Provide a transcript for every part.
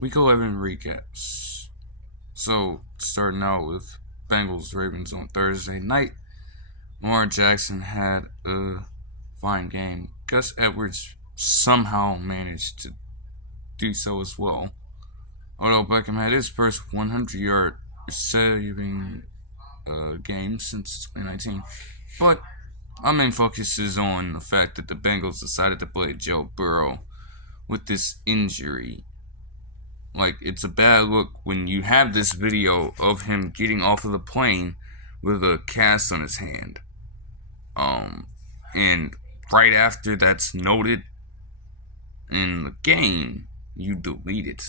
Week 11 recaps. So, starting out with Bengals Ravens on Thursday night, Lamar Jackson had a fine game. Gus Edwards somehow managed to do so as well. Although Beckham had his first 100-yard receiving game since 2019. But my main focus is on the fact that the Bengals decided to play Joe Burrow with this injury. Like, it's a bad look when you have this video of him getting off of the plane with a cast on his hand. And right after that's noted in the game, you delete it.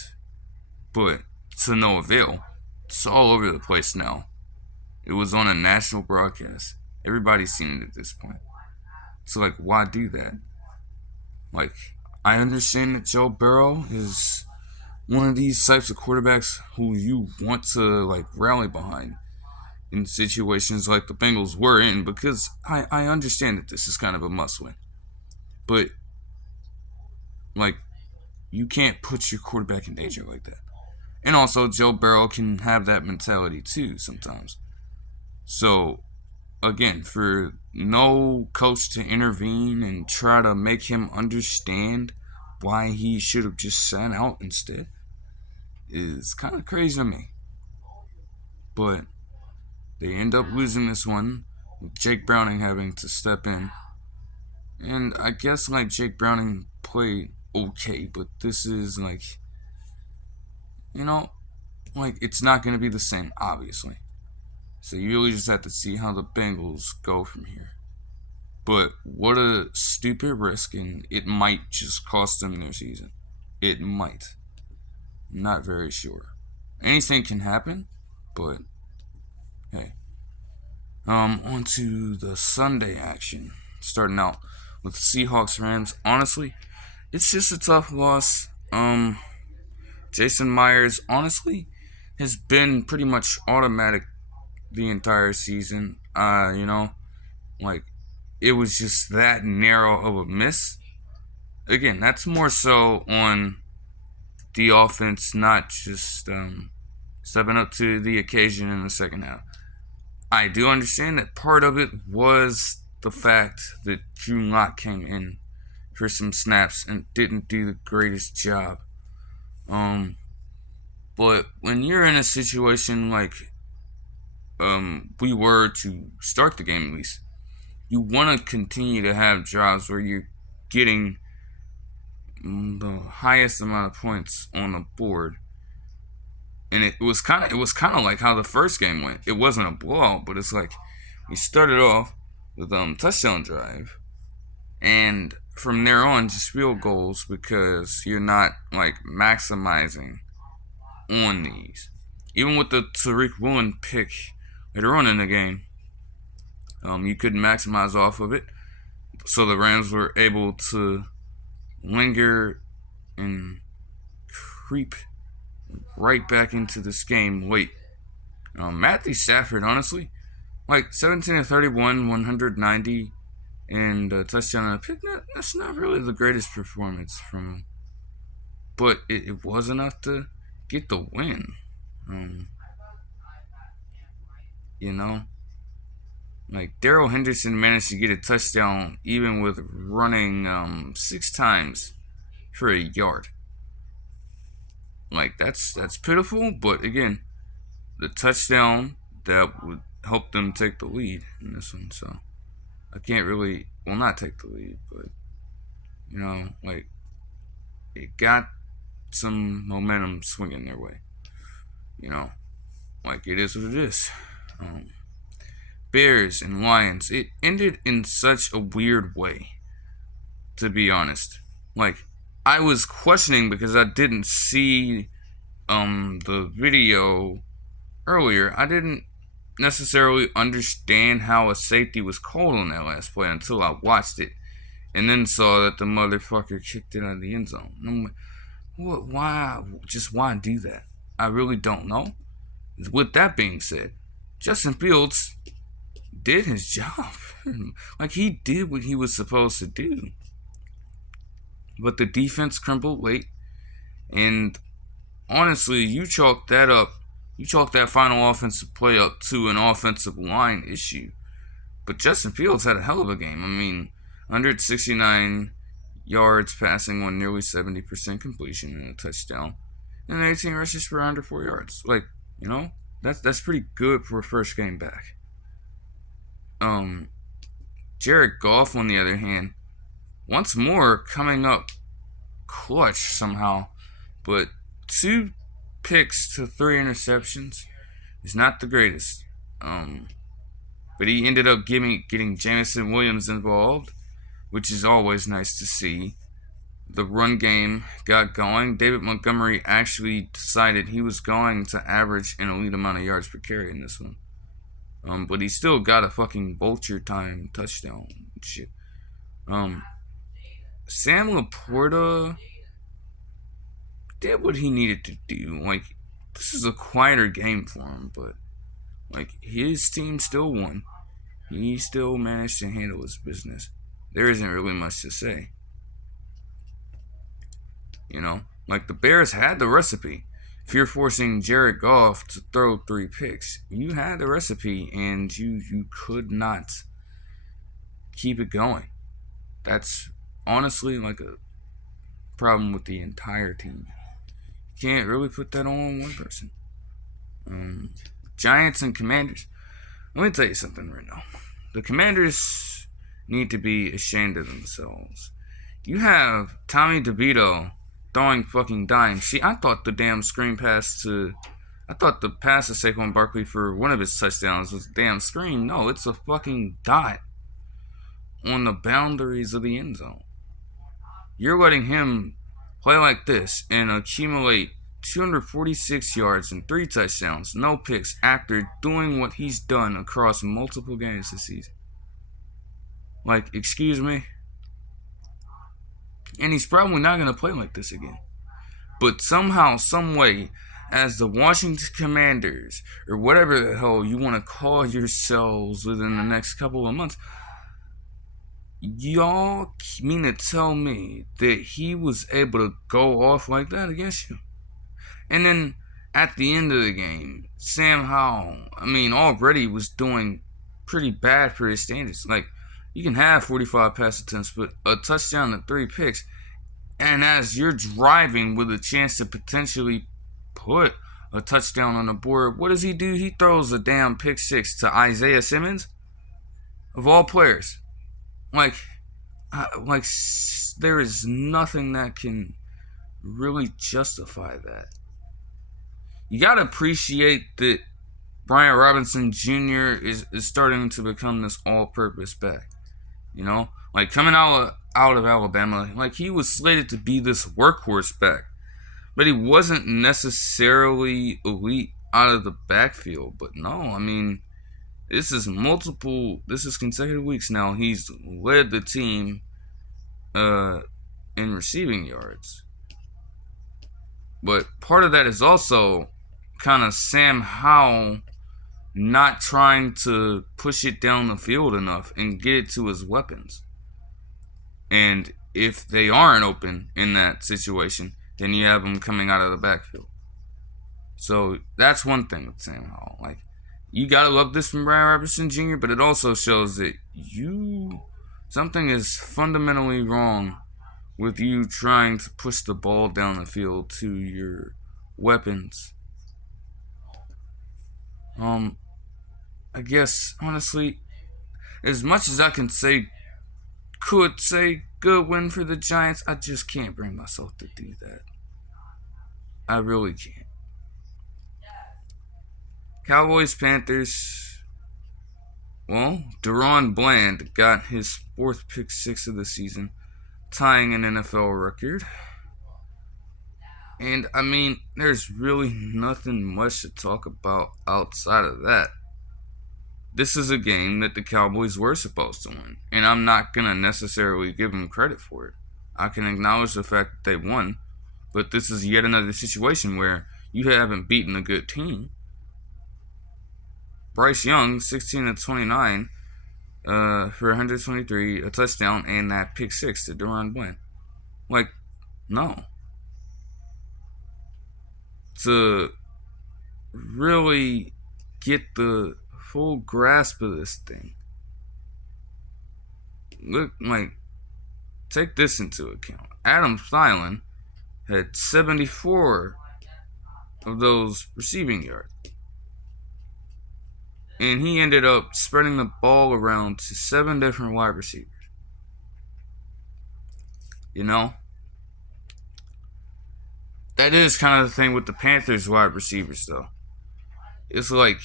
But to no avail. It's all over the place now. It was on a national broadcast. Everybody's seen it at this point. So, like, why do that? Like, I understand that Joe Burrow is one of these types of quarterbacks who you want to, like, rally behind in situations like the Bengals were in, because I understand that this is kind of a must-win. But, like, you can't put your quarterback in danger like that. And also, Joe Burrow can have that mentality too sometimes. So, again, for no coach to intervene and try to make him understand why he should have just sat out instead is kind of crazy to me. But they end up losing this one, with Jake Browning having to step in. And I guess, like, Jake Browning played okay, but this is, like, like, it's not going to be the same, obviously. So you really just have to see how the Bengals go from here. But what a stupid risk, and it might just cost them their season. It might. I'm not very sure. Anything can happen, but hey. On to the Sunday action. Starting out with Seahawks Rams. Honestly, it's just a tough loss. Jason Myers, honestly, has been pretty much automatic the entire season. Like, it was just that narrow of a miss. Again, that's more so on the offense, not just stepping up to the occasion in the second half. I do understand that part of it was the fact that Drew Lock came in for some snaps and didn't do the greatest job. But when you're in a situation like we were to start the game, at least, you want to continue to have drives where you're getting the highest amount of points on the board. And it was kind of like how the first game went. It wasn't a blowout, but it's like we started off with touchdown drive, and from there on just field goals, because you're not, like, maximizing on these. Even with the Tariq Woolen pick later on in the game, you couldn't maximize off of it. So the Rams were able to linger and creep right back into this game late. Matthew Stafford, honestly, like 17 of 31, 190, and a touchdown and a pick. That's not really the greatest performance from him, but it was enough to get the win. Like, Darrell Henderson managed to get a touchdown even with running 6 times for a yard. Like, that's pitiful, but again, the touchdown that would help them take the lead in this one. So I can't really, well, not take the lead, but like, it got some momentum swinging their way. Like, it is what it is. Bears and Lions, it ended in such a weird way, to be honest. Like, I was questioning because I didn't see the video earlier. I didn't necessarily understand how a safety was called on that last play until I watched it, and then saw that the motherfucker kicked it out of the end zone. And I'm like, what? Why do that? I really don't know. With that being said, Justin Fields did his job. Like, he did what he was supposed to do. But the defense crumbled late, and honestly, you chalk that final offensive play up to an offensive line issue. But Justin Fields had a hell of a game. I mean, 169 yards passing on nearly 70% completion and a touchdown, and 18 rushes for under 4 yards. Like, that's pretty good for a first game back. Jared Goff, on the other hand, once more coming up clutch somehow, but 2 picks to 3 interceptions is not the greatest. But he ended up getting Jameson Williams involved, which is always nice to see. The run game got going. David Montgomery actually decided he was going to average an elite amount of yards per carry in this one. But he still got a fucking vulture time touchdown and shit. Sam Laporta did what he needed to do. Like, this is a quieter game for him, but like, his team still won. He still managed to handle his business. There isn't really much to say. Like, the Bears had the recipe. If you're forcing Jared Goff to throw 3 picks, you had the recipe and you could not keep it going. That's honestly like a problem with the entire team. You can't really put that on one person. Giants and Commanders. Let me tell you something right now. The Commanders need to be ashamed of themselves. You have Tommy DeVito throwing fucking dimes. See, I thought the pass to Saquon Barkley for one of his touchdowns was a damn screen. No, it's a fucking dot on the boundaries of the end zone. You're letting him play like this and accumulate 246 yards and 3 touchdowns, no picks, after doing what he's done across multiple games this season. Like, excuse me? And he's probably not going to play like this again. But somehow, some way, as the Washington Commanders, or whatever the hell you want to call yourselves within the next couple of months, y'all mean to tell me that he was able to go off like that against you? And then at the end of the game, Sam Howell, already was doing pretty bad for his standards. Like, you can have 45 pass attempts, but a touchdown and 3 picks, and as you're driving with a chance to potentially put a touchdown on the board, what does he do? He throws a damn pick 6 to Isaiah Simmons, of all players. Like, there is nothing that can really justify that. You gotta appreciate that Brian Robinson Jr. is starting to become this all-purpose back. Like, coming out of Alabama, like, he was slated to be this workhorse back, but he wasn't necessarily elite out of the backfield. But no, this is consecutive weeks now. He's led the team in receiving yards. But part of that is also kind of Sam Howell not trying to push it down the field enough and get it to his weapons. And if they aren't open in that situation, then you have them coming out of the backfield. So that's one thing with Sam Howell. Like, you gotta love this from Brian Robinson Jr., but it also shows that something is fundamentally wrong with you trying to push the ball down the field to your weapons. I guess, honestly, as much as I could say good win for the Giants, I just can't bring myself to do that. I really can't. Cowboys, Panthers. Well, Deron Bland got his 4th pick 6 of the season, tying an NFL record. And, there's really nothing much to talk about outside of that. This is a game that the Cowboys were supposed to win, and I'm not going to necessarily give them credit for it. I can acknowledge the fact that they won, but this is yet another situation where you haven't beaten a good team. Bryce Young, 16 of 29 for 123, a touchdown, and that pick 6 to Deron Bland. Like, no. to really get the full grasp of this thing. Look, take this into account. Adam Thielen had 74 of those receiving yards. And he ended up spreading the ball around to 7 different wide receivers. You know? That is kind of the thing with the Panthers wide receivers, though. It's like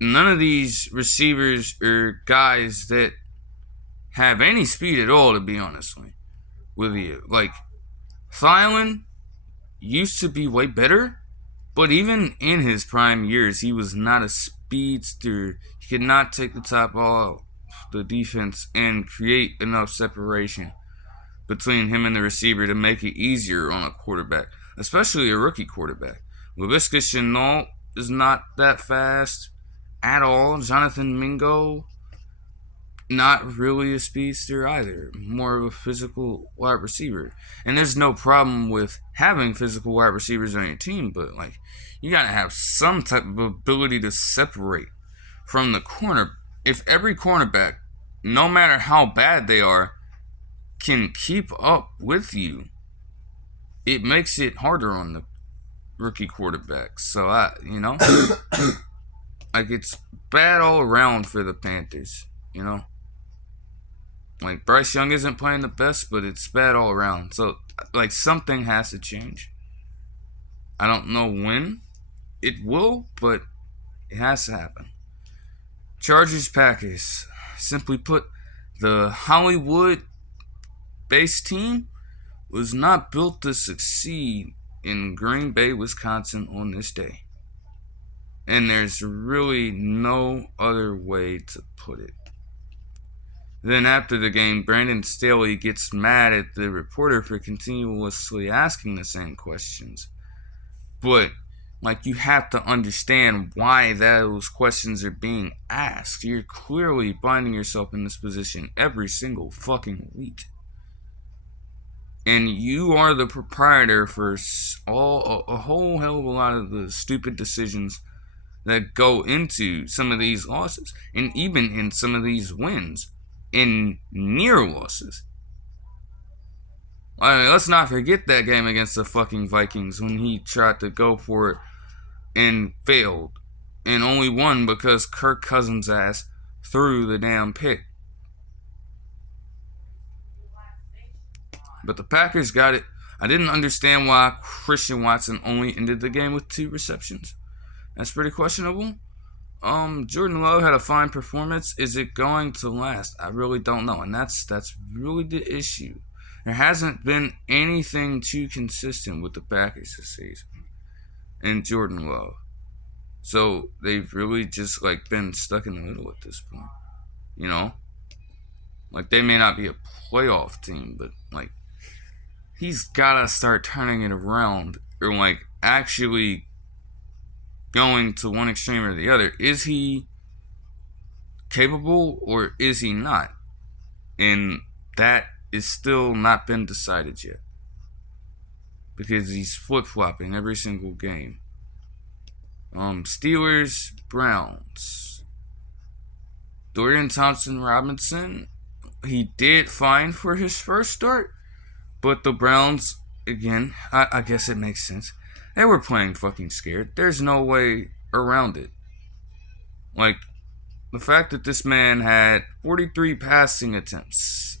none of these receivers are guys that have any speed at all, to be honest with you. Like, Thielen used to be way better, but even in his prime years, he was not a speedster. He could not take the top off the defense and create enough separation between him and the receiver to make it easier on a quarterback, especially a rookie quarterback. Laviska Shenault is not that fast at all. Jonathan Mingo, not really a speedster either. More of a physical wide receiver. And there's no problem with having physical wide receivers on your team, but you gotta have some type of ability to separate from the corner. If every cornerback, no matter how bad they are, can keep up with you, it makes it harder on the rookie quarterbacks. So it's bad all around for the Panthers, Bryce Young isn't playing the best, but it's bad all around. So, something has to change. I don't know when it will, but it has to happen. Chargers Packers. Simply put, the Hollywood-based team was not built to succeed in Green Bay, Wisconsin on this day. And there's really no other way to put it. Then after the game, Brandon Staley gets mad at the reporter for continuously asking the same questions. But, you have to understand why those questions are being asked. You're clearly finding yourself in this position every single fucking week. And you are the proprietor for a whole hell of a lot of the stupid decisions that go into some of these losses. And even in some of these wins. In near losses. Let's not forget that game against the fucking Vikings when he tried to go for it and failed. And only won because Kirk Cousins' ass threw the damn pick. But the Packers got it. I didn't understand why Christian Watson only ended the game with 2 receptions. That's pretty questionable. Jordan Love had a fine performance. Is it going to last? I really don't know. And that's really the issue. There hasn't been anything too consistent with the Packers this season. And Jordan Love. So they've really just been stuck in the middle at this point. They may not be a playoff team, but he's gotta start turning it around. Or actually going to one extreme or the other. Is he capable or is he not? And that is still not been decided yet. Because he's flip-flopping every single game. Steelers, Browns. Dorian Thompson-Robinson, he did fine for his first start. But the Browns, again, I guess it makes sense. They were playing fucking scared. There's no way around it. The fact that this man had 43 passing attempts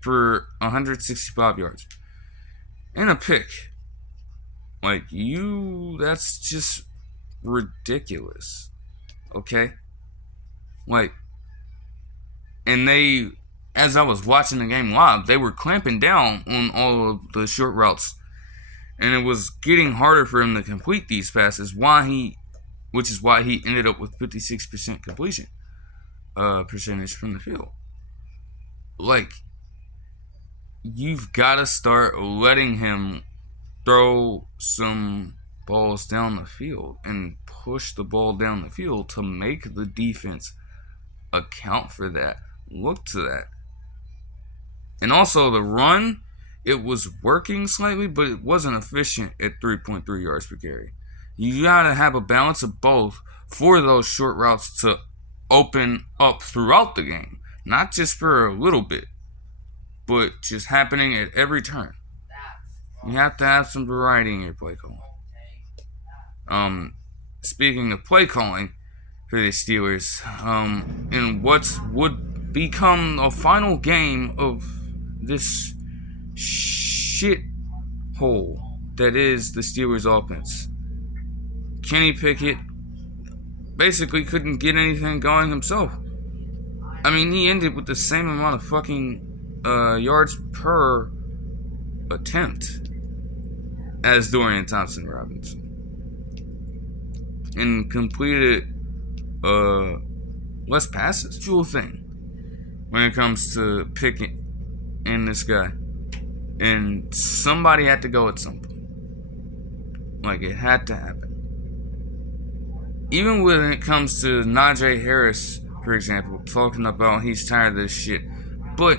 for 165 yards and a pick. That's just ridiculous. Okay? And they, as I was watching the game live, they were clamping down on all of the short routes. And it was getting harder for him to complete these passes, which is why he ended up with 56% completion percentage from the field. You've got to start letting him throw some balls down the field and push the ball down the field to make the defense account for that. Look to that. And also the run it was working slightly, but it wasn't efficient at 3.3 yards per carry. You gotta have a balance of both for those short routes to open up throughout the game, not just for a little bit, but just happening at every turn. You have to have some variety in your play calling. Speaking of play calling for the Steelers, in what would become a final game of this shit hole that is the Steelers offense, Kenny Pickett basically couldn't get anything going himself. I mean, he ended with the same amount of fucking yards per attempt as Dorian Thompson-Robinson, and completed less passes. Usual thing when it comes to Pickett and this guy. And somebody had to go at some point. Like, it had to happen. Even when it comes to Najee Harris, for example, talking about he's tired of this shit. But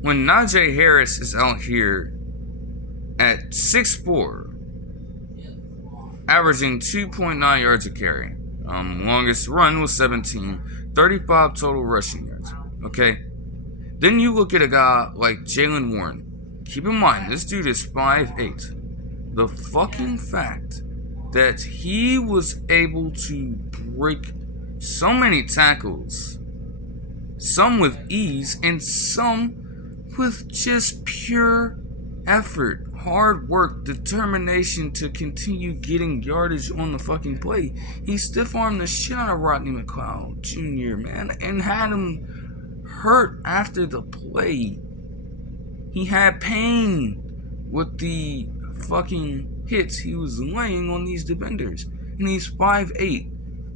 when Najee Harris is out here at 6'4", averaging 2.9 yards a carry, longest run was 17, 35 total rushing yards. Okay? Then you look at a guy like Jaylen Warren. Keep in mind, this dude is 5'8". The fucking fact that he was able to break so many tackles, some with ease and some with just pure effort, hard work, determination to continue getting yardage on the fucking play. He stiff-armed the shit out of Rodney McLeod Jr., man, and had him hurt after the play. He had pain with the fucking hits he was laying on these defenders. And he's 5'8".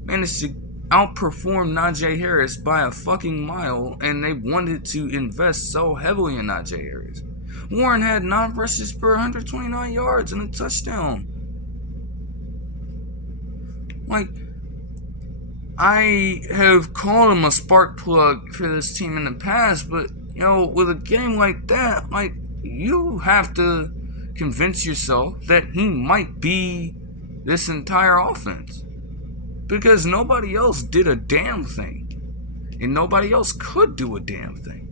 Managed to outperform Najee Harris by a fucking mile, and they wanted to invest so heavily in Najee Harris. Warren had 9 rushes for 129 yards and a touchdown. Like, I have called him a spark plug for this team in the past, but, you know, with a game like that, like, you have to convince yourself that he might be this entire offense. Because nobody else did a damn thing. And nobody else could do a damn thing.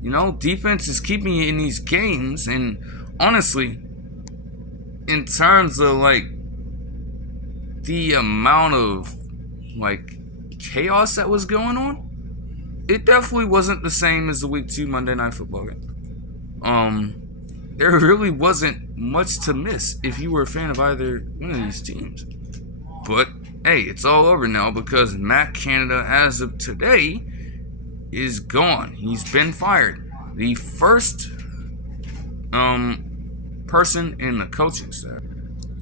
You know, defense is keeping you in these games, and honestly, in terms of, like, the amount of, like, chaos that was going on, it definitely wasn't the same as the Week 2 Monday Night Football game. There really wasn't much to miss if you were a fan of either one of these teams. But, hey, it's all over now because Matt Canada, as of today, is gone. He's been fired. The first person in the coaching staff.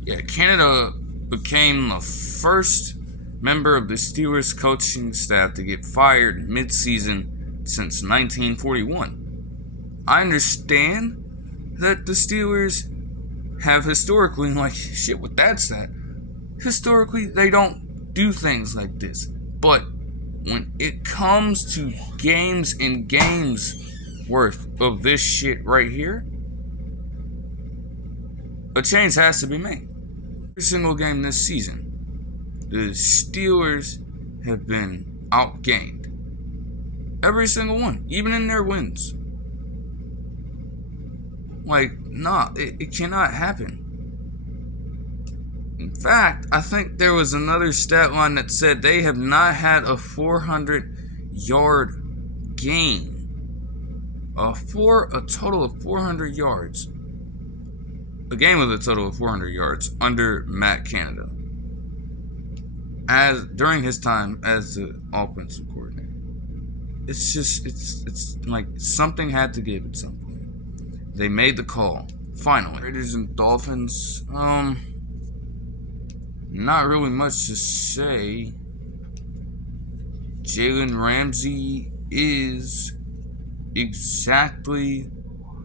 Yeah, Canada became the first member of the Steelers coaching staff to get fired mid-season since 1941. I understand that the Steelers have historically, like, shit with that stat, historically they don't do things like this. But when it comes to games and games worth of this shit right here, a change has to be made. Every single game this season, the Steelers have been outgained. Every single one, even in their wins. Like, nah, it cannot happen. In fact, I think there was another stat line that said they have not had a 400-yard game. A total of 400 yards. A game with a total of 400 yards under Matt Canada. During his time as the offensive coordinator. It's like something had to give at some point. They made the call. Finally. Raiders and Dolphins. Not really much to say. Jalen Ramsey is exactly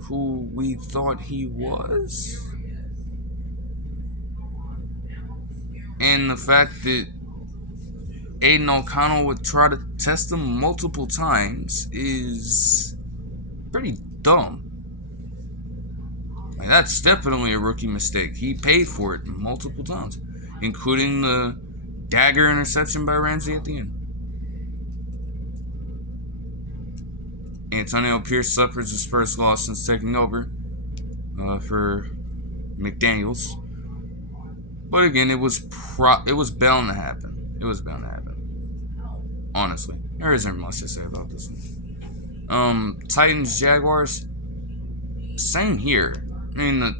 who we thought he was. And the fact that Aiden O'Connell would try to test him multiple times is pretty dumb. Like, that's definitely a rookie mistake. He paid for it multiple times, including the dagger interception by Ramsey at the end. Antonio Pierce suffers his first loss since taking over for McDaniels. But again, it was bound to happen. It was bound to happen. Honestly, there isn't much to say about this one. Titans, Jaguars, same here. I mean, the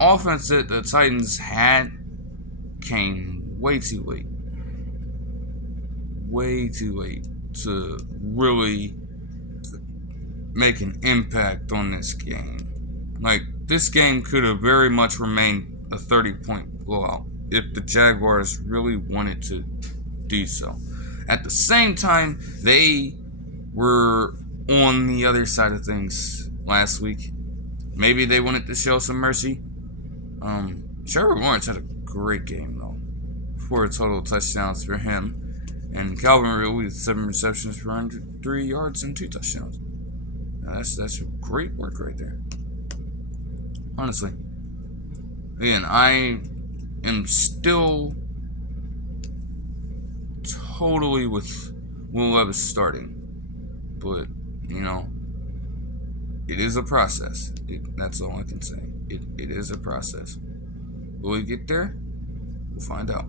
offense that the Titans had came way too late. Way too late to really make an impact on this game. Like, this game could have very much remained a 30-point blowout if the Jaguars really wanted to do so. At the same time, they were on the other side of things last week. Maybe they wanted to show some mercy. Trevor Lawrence had a great game, though. 4 total touchdowns for him. And cavalry with 7 receptions for 103 yards and 2 touchdowns. That's great work right there. Honestly. Again, I am still totally with Will Levis starting. But, you know, it is a process. That's all I can say. It is a process. Will we get there? We'll find out.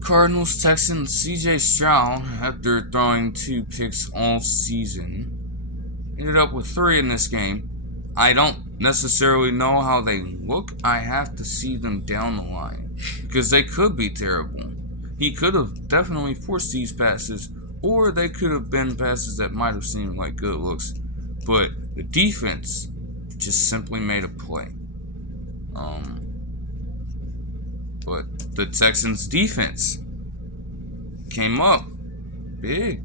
Cardinals, Texans, CJ Stroud, after throwing 2 picks all season, ended up with 3 in this game. I don't necessarily know how they look. I have to see them down the line, because they could be terrible. He could have definitely forced these passes, or they could have been passes that might have seemed like good looks. But the defense just simply made a play. But the Texans' defense came up big.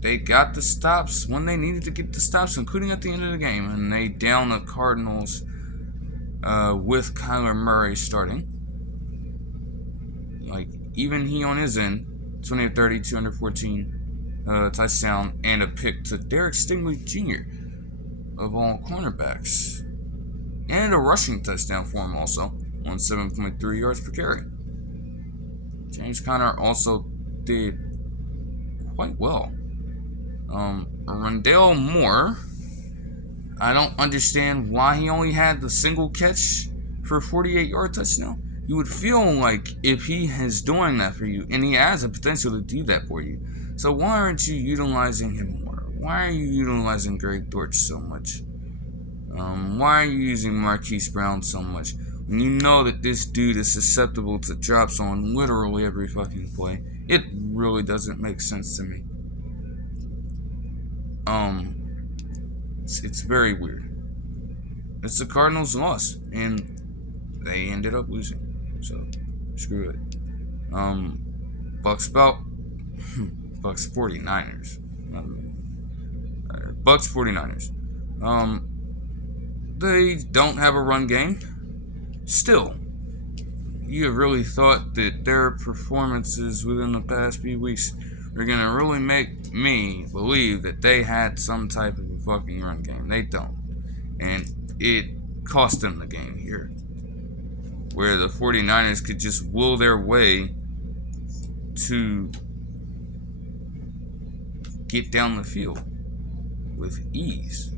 They got the stops when they needed to get the stops, including at the end of the game. And they downed the Cardinals with Kyler Murray starting. Like, even he on his end, 20 of 30, 214, touchdown, and a pick to Derek Stingley Jr. of all cornerbacks. And a rushing touchdown for him also, on 7.3 yards per carry. James Conner also did quite well. Rondale Moore, I don't understand why he only had the single catch for a 48-yard touchdown. You would feel like if he is doing that for you, and he has the potential to do that for you, so why aren't you utilizing him more? Why are you utilizing Greg Dortch so much? Why are you using Marquise Brown so much? When you know that this dude is susceptible to drops on literally every fucking play. It really doesn't make sense to me. It's very weird. It's the Cardinals' loss, and they ended up losing. So, screw it. Bucks 49ers. Bucks 49ers. They don't have a run game. Still, you have really thought that their performances within the past few weeks are going to really make me believe that they had some type of a fucking run game. They don't. And it cost them the game here, where the 49ers could just will their way to get down the field with ease.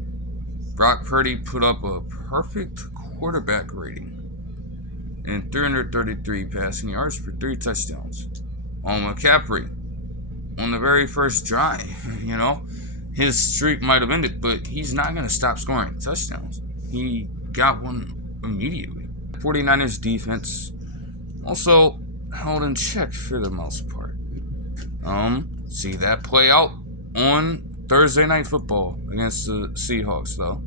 Brock Purdy put up a perfect quarterback rating and 333 passing yards for 3 touchdowns. On McCaffrey, on the very first drive, you know, his streak might have ended, but he's not going to stop scoring touchdowns. He got one immediately. 49ers defense also held in check for the most part. See that play out on Thursday Night Football against the Seahawks, though.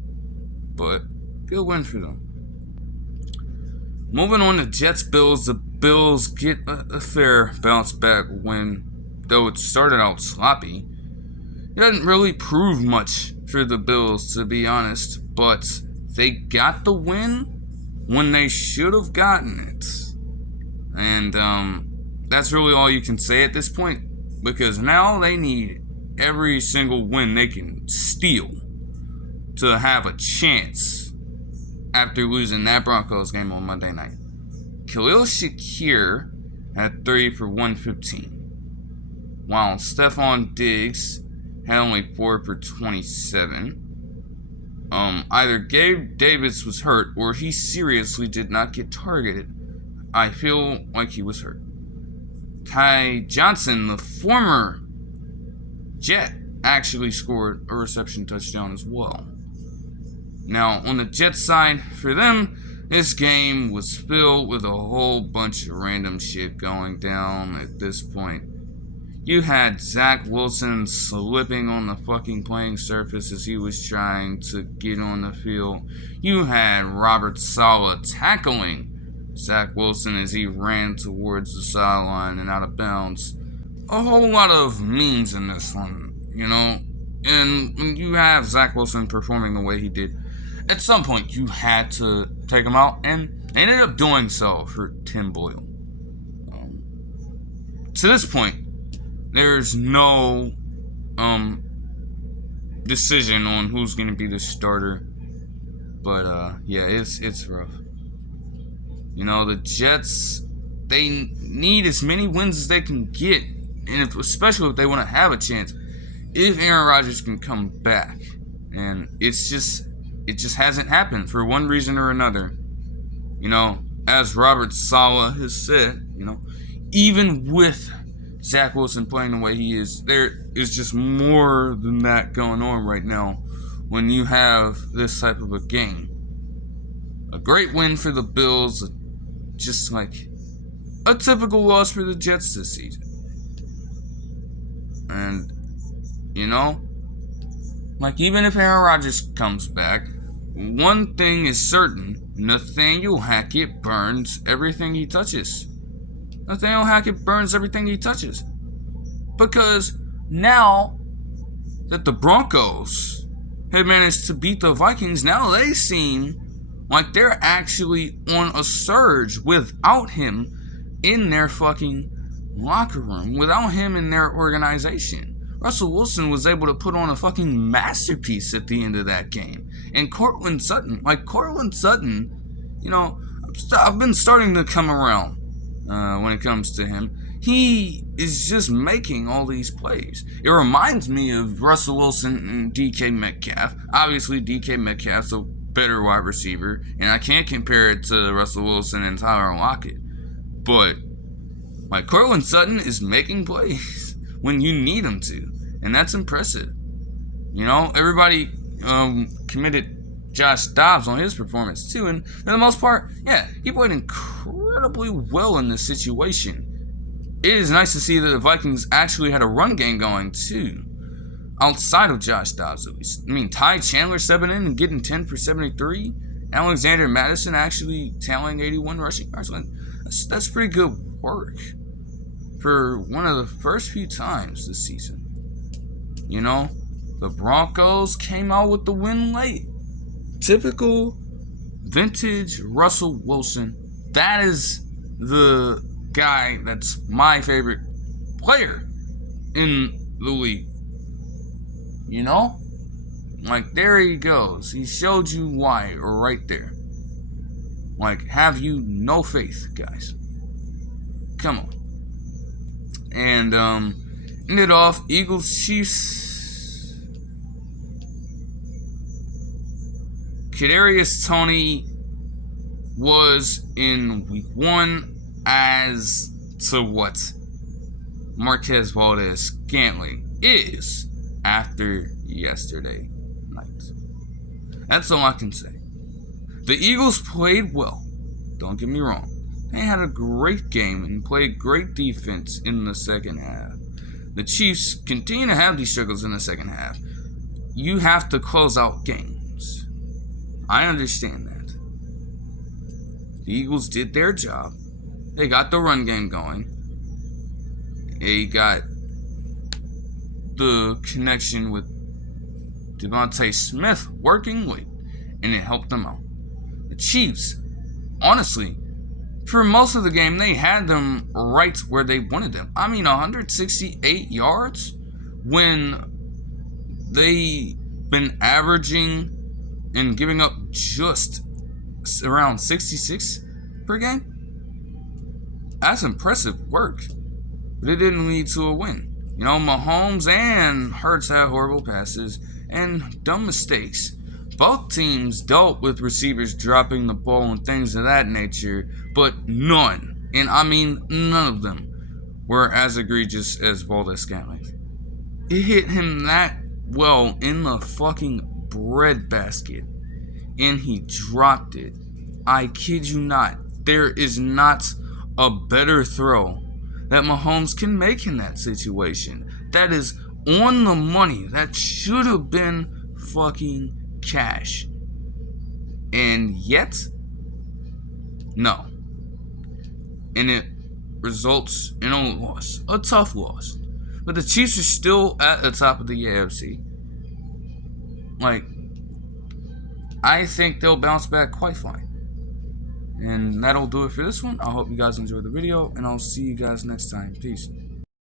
But good win for them. Moving on to Jets-Bills, the Bills get a fair bounce back win, though it started out sloppy. It didn't really prove much for the Bills, to be honest, but they got the win when they should have gotten it. And that's really all you can say at this point, because now they need every single win they can steal to have a chance after losing that Broncos game on Monday night. Khalil Shakir had 30 for 115, while Stephon Diggs had only 4 for 27. Either Gabe Davis was hurt or he seriously did not get targeted. I feel like he was hurt. Ty Johnson, the former Jet, actually scored a reception touchdown as well. Now, on the Jets side, for them, this game was filled with a whole bunch of random shit going down at this point. You had Zach Wilson slipping on the fucking playing surface as he was trying to get on the field. You had Robert Saleh tackling Zach Wilson as he ran towards the sideline and out of bounds. A whole lot of memes in this one, you know? And when you have Zach Wilson performing the way he did, at some point you had to take him out, and they ended up doing so for Tim Boyle. To this point, there's no decision on who's going to be the starter. But, yeah, it's rough. You know, the Jets, they need as many wins as they can get. And especially if they want to have a chance. If Aaron Rodgers can come back. And it just hasn't happened for one reason or another. You know, as Robert Saleh has said, you know, even with Zach Wilson playing the way he is, there is just more than that going on right now when you have this type of a game. A great win for the Bills, just like a typical loss for the Jets this season. And, you know, like even if Aaron Rodgers comes back, one thing is certain: Nathaniel Hackett burns everything he touches. Nathaniel Hackett burns everything he touches. Because now that the Broncos have managed to beat the Vikings, now they seem like they're actually on a surge without him in their fucking locker room, without him in their organization. Russell Wilson was able to put on a fucking masterpiece at the end of that game. And Courtland Sutton, you know, I've been starting to come around when it comes to him. He is just making all these plays. It reminds me of Russell Wilson and DK Metcalf. Obviously, DK Metcalf's a better wide receiver, and I can't compare it to Russell Wilson and Tyler Lockett. But, like, Courtland Sutton is making plays when you need him to, and that's impressive. You know, everybody committed Josh Dobbs on his performance too, and for the most part, yeah, he played incredibly well in this situation. It is nice to see that the Vikings actually had a run game going too, outside of Josh Dobbs at least. I mean, Ty Chandler stepping in and getting 10 for 73, Alexander Madison actually tallying 81 rushing yards. That's pretty good work for one of the first few times this season. You know, the Broncos came out with the win late. Typical vintage Russell Wilson. That is the guy that's my favorite player in the league. You know? Like, there he goes. He showed you why right there. Like, have you no faith, guys? Come on. And, ended off Eagles-Chiefs. Kadarius Toney was in week 1 as to what Marquez Valdes-Scantling is after yesterday night. That's all I can say. The Eagles played well. Don't get me wrong. They had a great game and played great defense in the second half. The Chiefs continue to have these struggles in the second half. You have to close out games. I understand that. The Eagles did their job. They got the run game going. They got the connection with Devontae Smith working late, and it helped them out. The Chiefs, honestly, for most of the game, they had them right where they wanted them. I mean, 168 yards when they been averaging and giving up just around 66 per game? That's impressive work, but it didn't lead to a win. You know, Mahomes and Hurts had horrible passes and dumb mistakes. Both teams dealt with receivers dropping the ball and things of that nature, but none, and I mean none of them, were as egregious as Valdez-Scantling. It hit him that well in the fucking breadbasket, and he dropped it. I kid you not. There is not a better throw that Mahomes can make in that situation. That is on the money. That should have been fucking cash. And yet, no. And it results in a loss. A tough loss. But the Chiefs are still at the top of the AFC. Like, I think they'll bounce back quite fine. And that'll do it for this one. I hope you guys enjoyed the video, and I'll see you guys next time. Peace.